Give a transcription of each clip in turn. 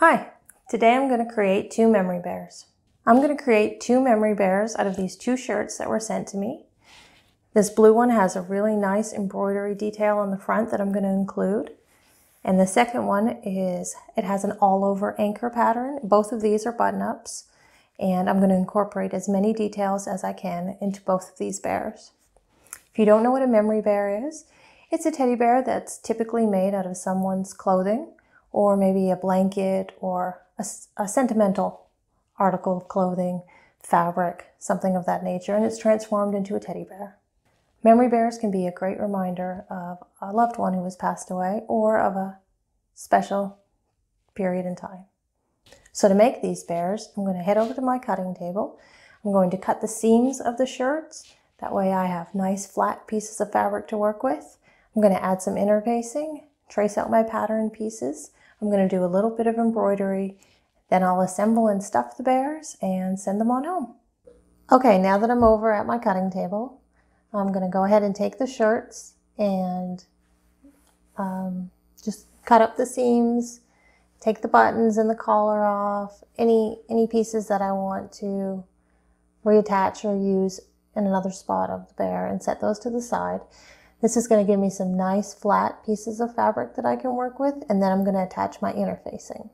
Hi, today I'm going to create two memory bears. I'm going to create two memory bears out of these two shirts that were sent to me. This blue one has a really nice embroidery detail on the front that I'm going to include. And the second one it has an all-over anchor pattern. Both of these are button-ups, and I'm going to incorporate as many details as I can into both of these bears. If you don't know what a memory bear is, it's a teddy bear that's typically made out of someone's clothing, or maybe a blanket or a sentimental article of clothing, fabric, something of that nature, and it's transformed into a teddy bear. Memory bears can be a great reminder of a loved one who has passed away or of a special period in time. So to make these bears, I'm going to head over to my cutting table. I'm going to cut the seams of the shirts. That way I have nice flat pieces of fabric to work with. I'm going to add some interfacing, trace out my pattern pieces. I'm going to do a little bit of embroidery, then I'll assemble and stuff the bears and send them on home. Okay, now that I'm over at my cutting table, I'm going to go ahead and take the shirts and just cut up the seams, take the buttons and the collar off, any pieces that I want to reattach or use in another spot of the bear, and set those to the side. This is going to give me some nice flat pieces of fabric that I can work with, and then I'm going to attach my interfacing.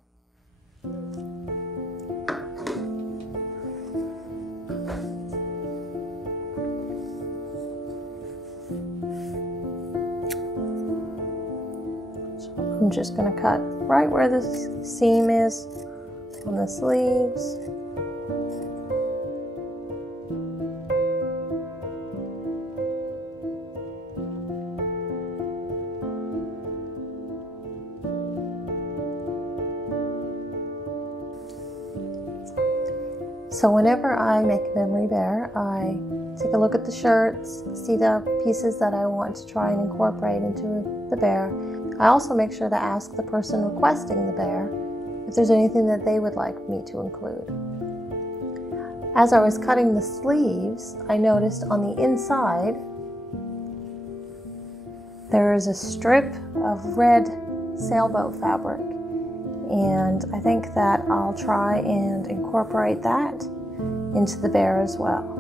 So I'm just going to cut right where the seam is on the sleeves. So whenever I make a memory bear, I take a look at the shirts, see the pieces that I want to try and incorporate into the bear. I also make sure to ask the person requesting the bear if there's anything that they would like me to include. As I was cutting the sleeves, I noticed on the inside there is a strip of red sailboat fabric. And I think that I'll try and incorporate that into the bear as well.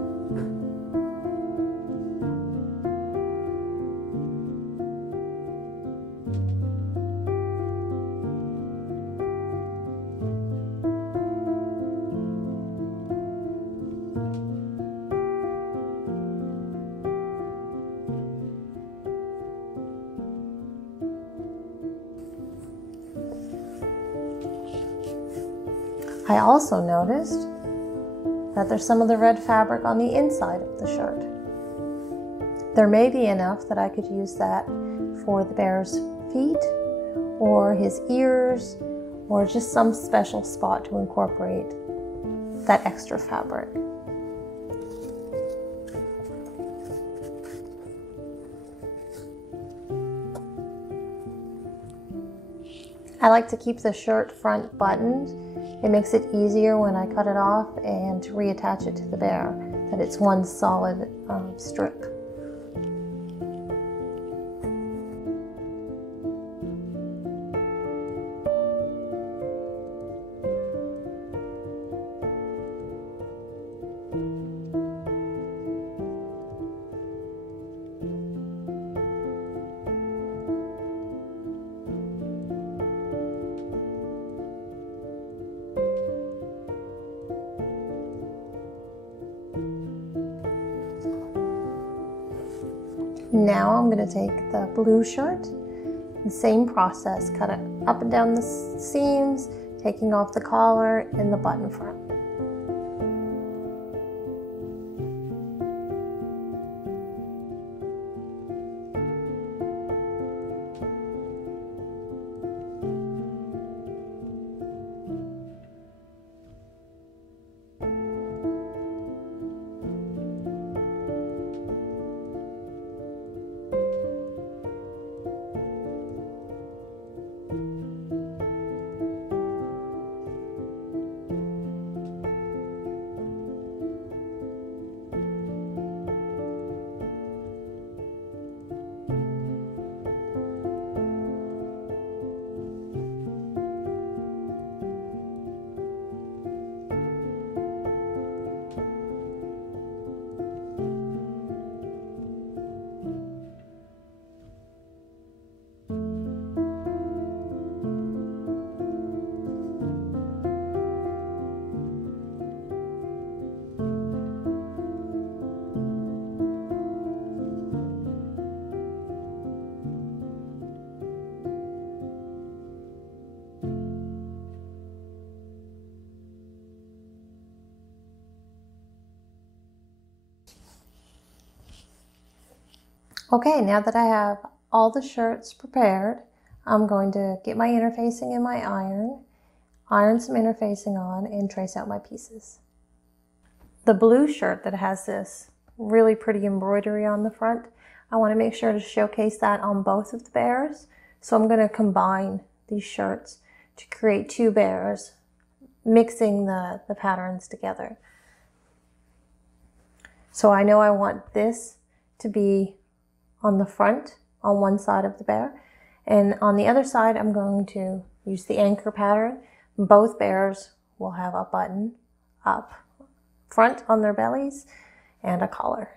I also noticed that there's some of the red fabric on the inside of the shirt. There may be enough that I could use that for the bear's feet or his ears, or just some special spot to incorporate that extra fabric. I like to keep the shirt front buttoned. It makes it easier when I cut it off and to reattach it to the bear, that it's one solid strip. Now I'm going to take the blue shirt, the same process, cut it up and down the seams, taking off the collar and the button front. Okay, now that I have all the shirts prepared, I'm going to get my interfacing in my iron some interfacing on, and trace out my pieces. The blue shirt that has this really pretty embroidery on the front, I want to make sure to showcase that on both of the bears. So I'm going to combine these shirts to create two bears, mixing the patterns together. So I know I want this to be on the front on one side of the bear, and on the other side I'm going to use the anchor pattern. Both bears will have a button up front on their bellies and a collar.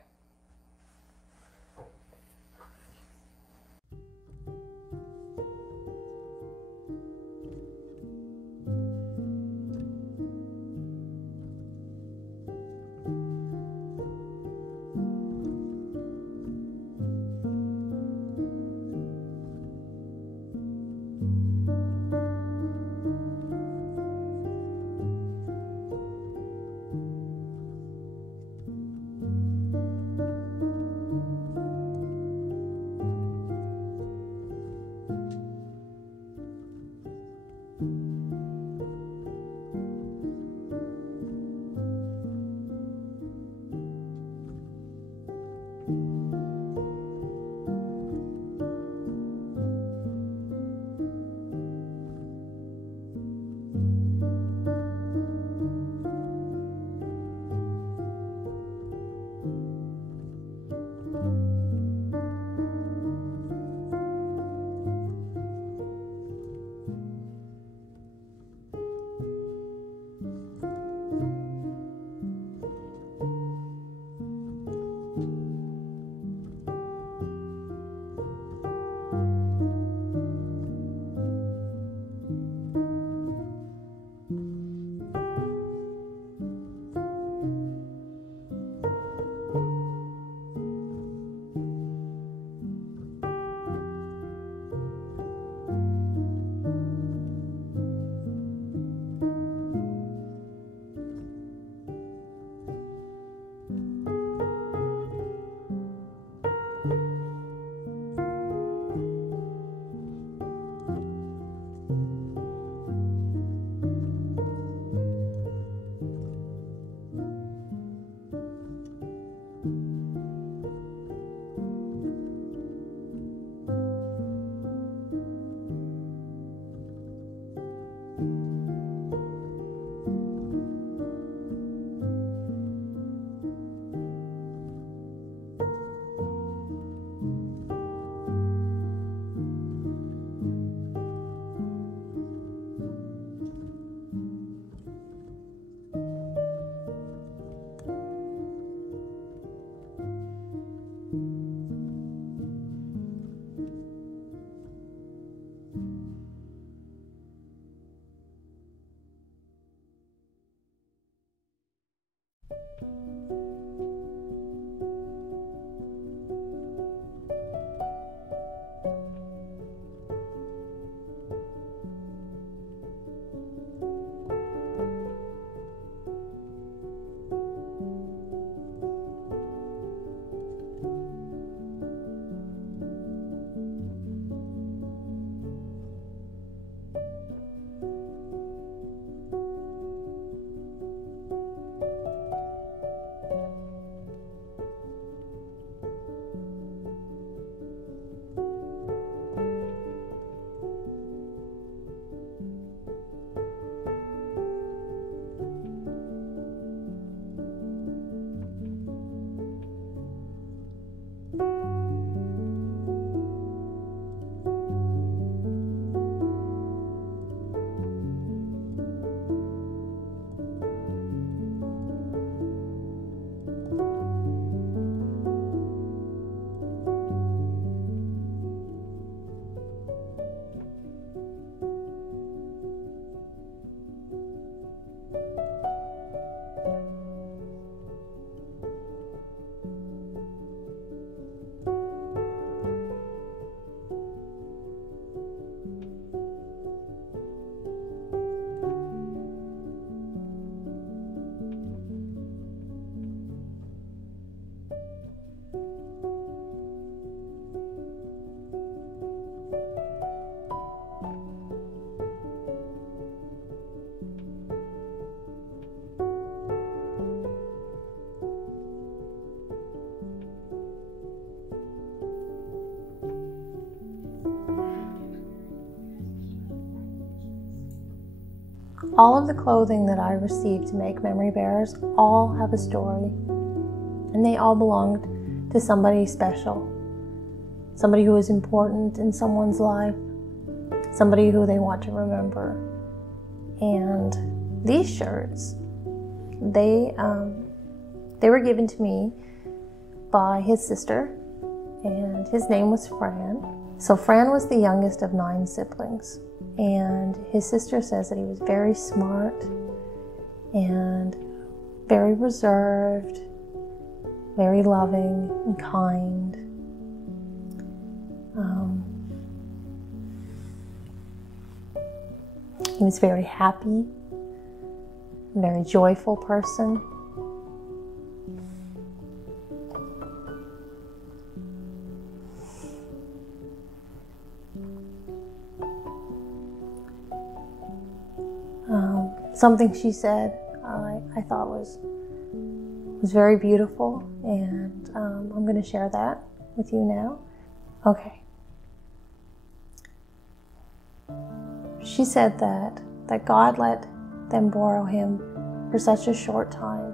All of the clothing that I received to make memory bears all have a story, and they all belonged to somebody special, somebody who is important in someone's life, somebody who they want to remember. And these shirts, they were given to me by his sister, and his name was Fran. So Fran was the youngest of 9 siblings, and his sister says that he was very smart and very reserved, very loving and kind. He was very happy, a very joyful person. Something she said I thought was very beautiful, and I'm going to share that with you now. Okay. She said that God let them borrow him for such a short time.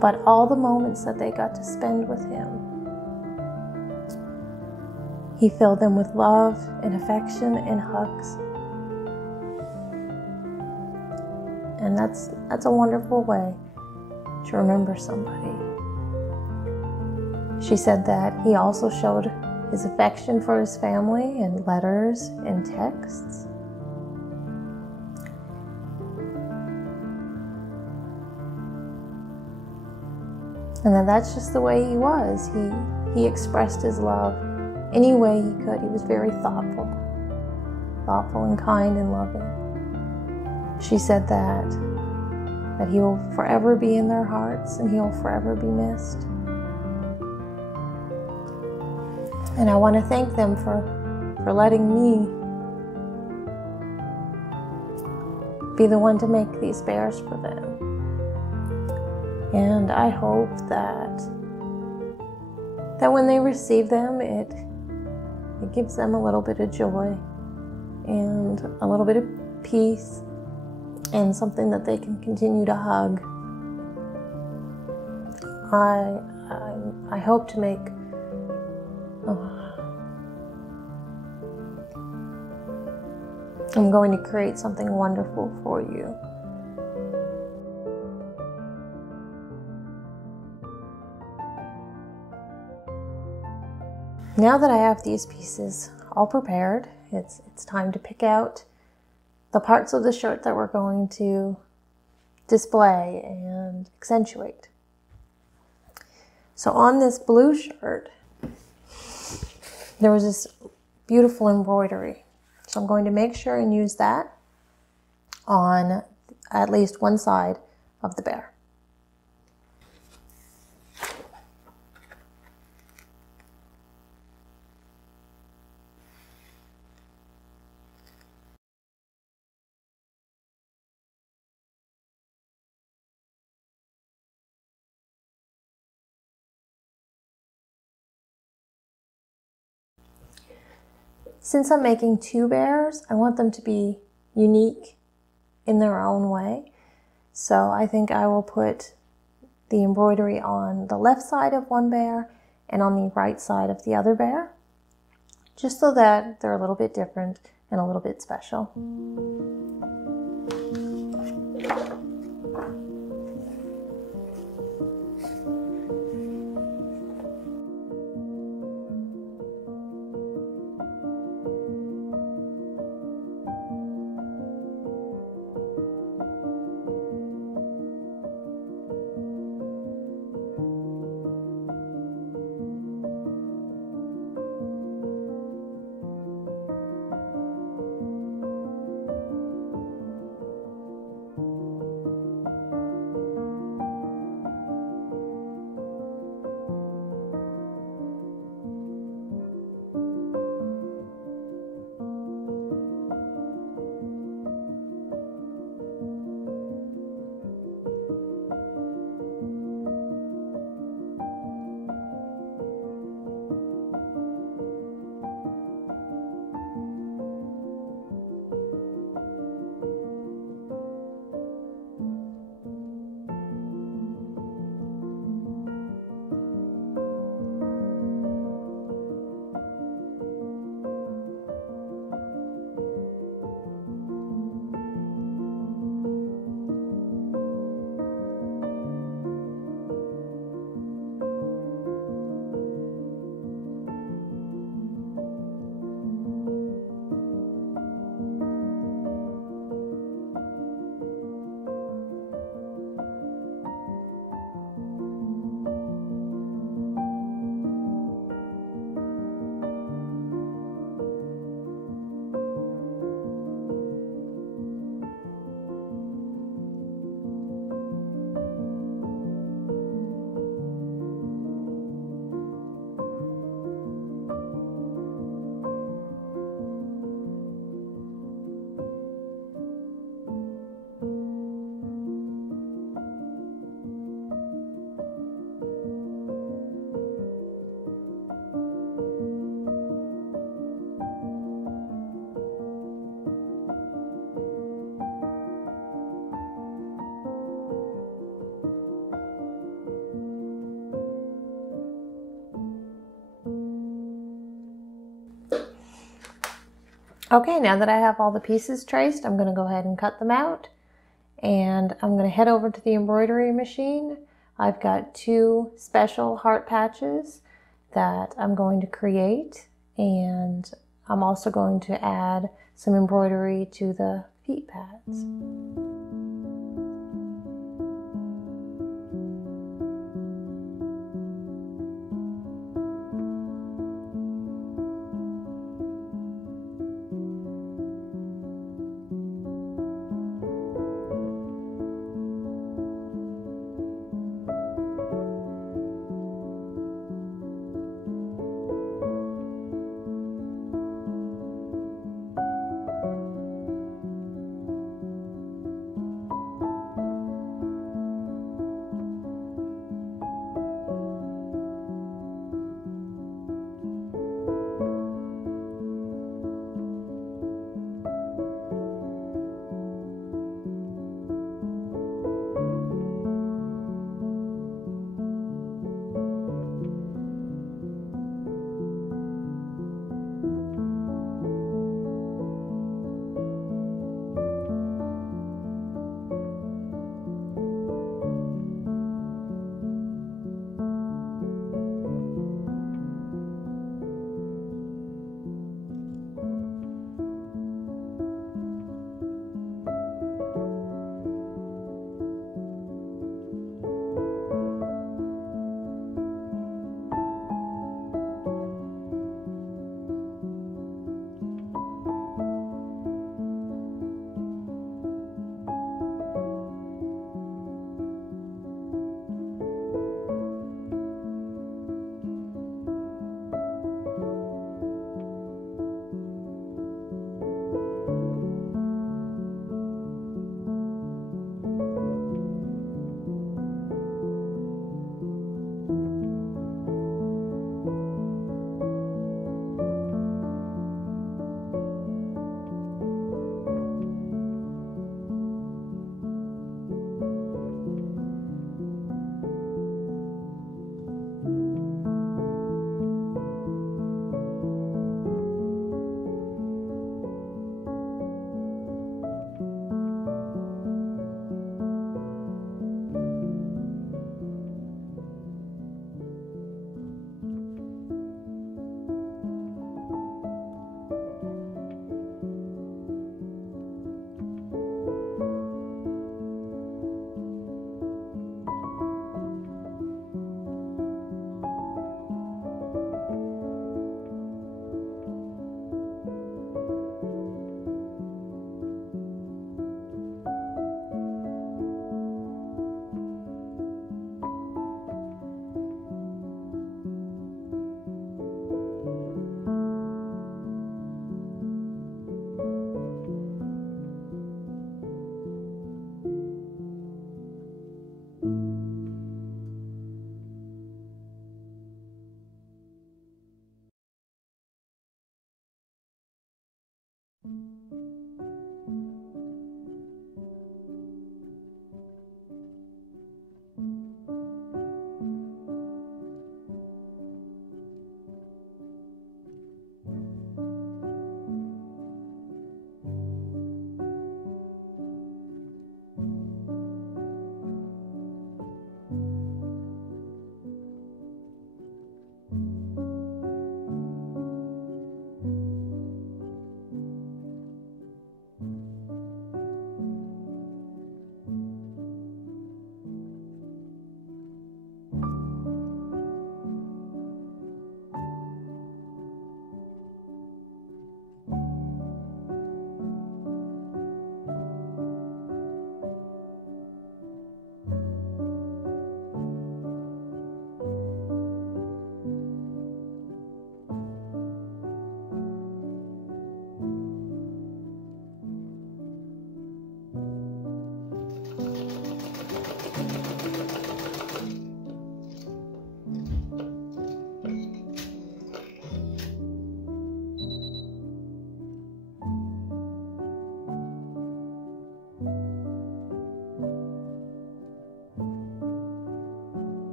But all the moments that they got to spend with him, he filled them with love and affection and hugs. And that's a wonderful way to remember somebody. She said that he also showed his affection for his family in letters and texts. And that's just the way he was. He expressed his love any way he could. He was very thoughtful and kind and loving. She said that he will forever be in their hearts and he will forever be missed. And I want to thank them for letting me be the one to make these bears for them. And I hope that when they receive them, it gives them a little bit of joy and a little bit of peace and something that they can continue to hug. I hope to make I'm going to create something wonderful for you. Now that I have these pieces all prepared, it's time to pick out the parts of the shirt that we're going to display and accentuate. So on this blue shirt, there was this beautiful embroidery. So I'm going to make sure and use that on at least one side of the bear. Since I'm making 2 bears, I want them to be unique in their own way. So I think I will put the embroidery on the left side of one bear and on the right side of the other bear, just so that they're a little bit different and a little bit special. Okay, now that I have all the pieces traced, I'm going to go ahead and cut them out. And I'm going to head over to the embroidery machine. I've got 2 special heart patches that I'm going to create, and I'm also going to add some embroidery to the feet pads.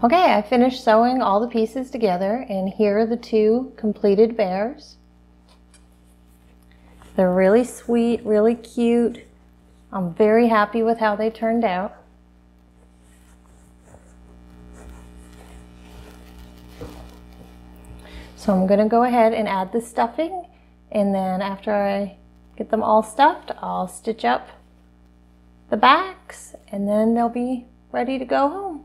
Okay, I finished sewing all the pieces together, and here are the two completed bears. They're really sweet, really cute. I'm very happy with how they turned out. So I'm going to go ahead and add the stuffing, and then after I get them all stuffed, I'll stitch up the backs, and then they'll be ready to go home.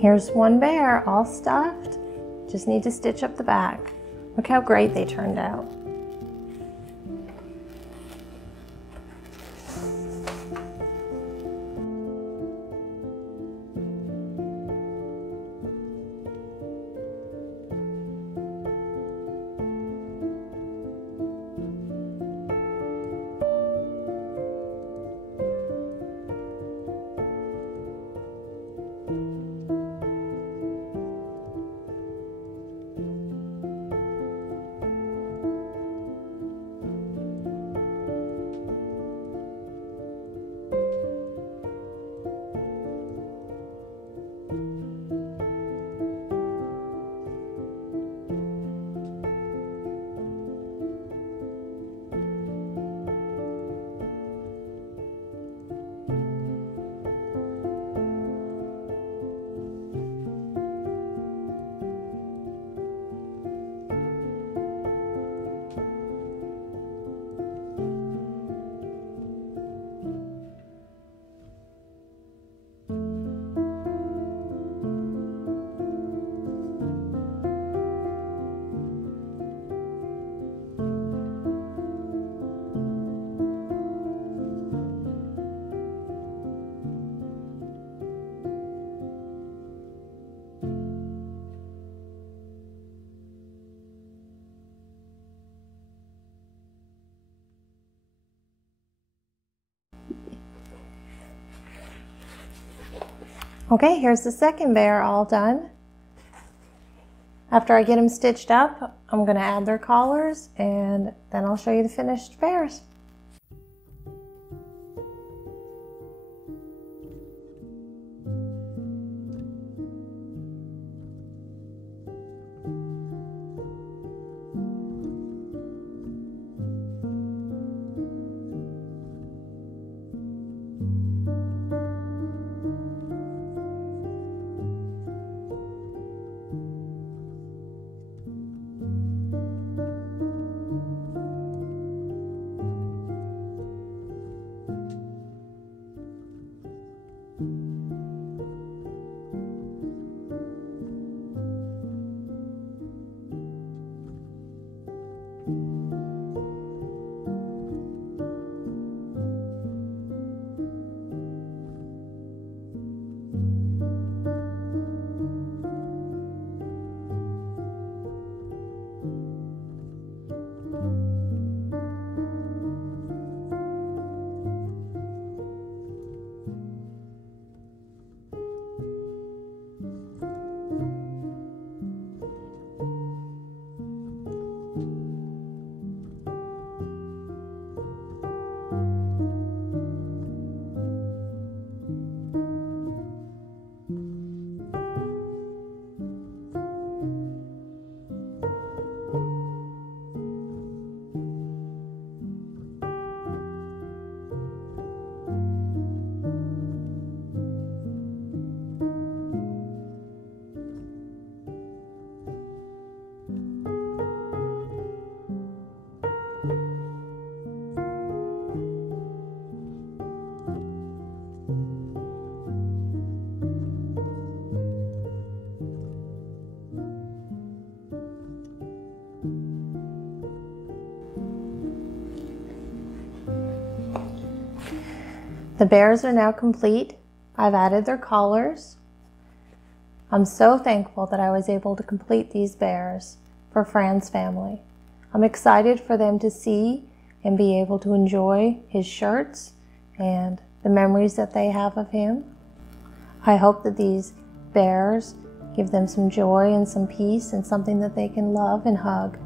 Here's one bear all stuffed. Just need to stitch up the back. Look how great they turned out. Okay, here's the second bear all done. After I get them stitched up, I'm going to add their collars, and then I'll show you the finished bears. The bears are now complete. I've added their collars. I'm so thankful that I was able to complete these bears for Fran's family. I'm excited for them to see and be able to enjoy his shirts and the memories that they have of him. I hope that these bears give them some joy and some peace and something that they can love and hug.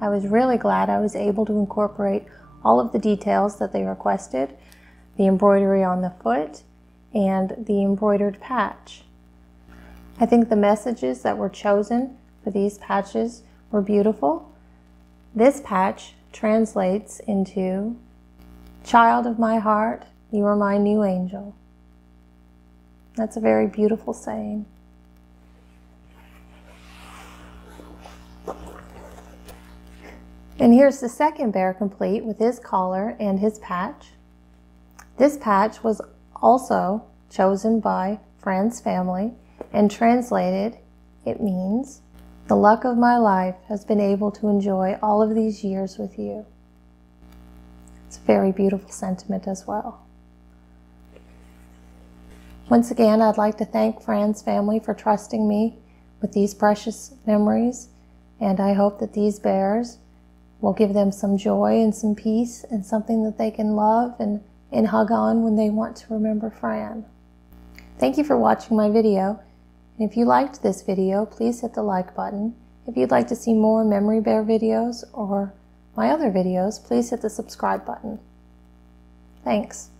I was really glad I was able to incorporate all of the details that they requested, the embroidery on the foot and the embroidered patch. I think the messages that were chosen for these patches were beautiful. This patch translates into, "Child of my heart, you are my new angel." That's a very beautiful saying. And here's the second bear complete with his collar and his patch. This patch was also chosen by Fran's family and translated, it means, "The luck of my life has been able to enjoy all of these years with you." It's a very beautiful sentiment as well. Once again, I'd like to thank Fran's family for trusting me with these precious memories, and I hope that these bears will give them some joy and some peace and something that they can love and hug on when they want to remember Fran. Thank you for watching my video. And if you liked this video, please hit the like button. If you'd like to see more memory bear videos or my other videos, please hit the subscribe button. Thanks.